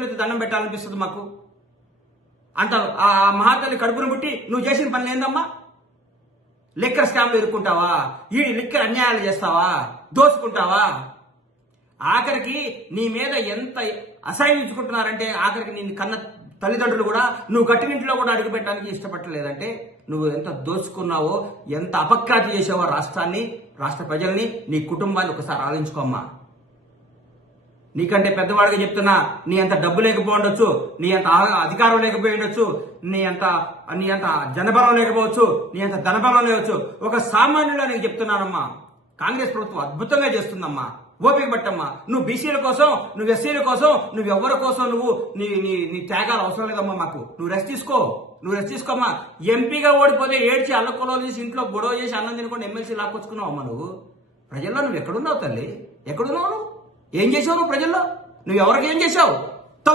దండం పెట్టాలనిపిస్తుంది మాకు. అంత ఆ మహాతల్లి కడుపును పుట్టి నువ్వు చేసిన పని ఏందమ్మా? లిక్కర్ స్కామ్లు ఎదుర్కొంటావా? ఈ లిక్కర్ అన్యాయాలు చేస్తావా? దోచుకుంటావా? ఆఖరికి నీ మీద ఎంత అసహించుకుంటున్నారంటే ఆఖరికి నీ కన్న తల్లిదండ్రులు కూడా నువ్వు కట్టినింటిలో కూడా అడుగు పెట్టడానికి ఇష్టపడలేదంటే నువ్వు ఎంత దోచుకున్నావో, ఎంత అపఖ్యాతి చేసావో రాష్ట్రాన్ని, రాష్ట్ర ప్రజల్ని, నీ కుటుంబాన్ని ఒకసారి ఆలోచించుకోమ్మా. నీకంటే పెద్దవాడిగా చెప్తున్నా, నీ అంత డబ్బు లేకపోయి ఉండొచ్చు, నీ అంత అధికారం లేకపోయి ఉండొచ్చు, నీ అంత జనబలం లేకపోవచ్చు, నీ అంత ధనబలం లేవచ్చు. ఒక సామాన్యుడు నీకు చెప్తున్నానమ్మా, కాంగ్రెస్ ప్రభుత్వం అద్భుతంగా చేస్తుందమ్మా. ఓపిక పట్టమ్మా. నువ్వు బీసీల కోసం, నువ్వు ఎస్సీల కోసం, నువ్వు ఎవరి కోసం నువ్వు నీ త్యాగాలు అవసరం లేదమ్మా మాకు. నువ్వు రెస్ట్ తీసుకోమ్మా. ఎంపీగా ఓడిపోతే ఏడ్చి అల్లకొలలు చేసి ఇంట్లో గొడవ చేసి అన్నం తినకుండా ఎమ్మెల్సీ లాక్కొచ్చుకున్నావు అమ్మా. నువ్వు ప్రజల్లో నువ్వు ఎక్కడున్నావు తల్లి? ఎక్కడున్నావు? నువ్వు ఏం చేసావు? నువ్వు ప్రజల్లో నువ్వు ఎవరికి ఏం చేసావు?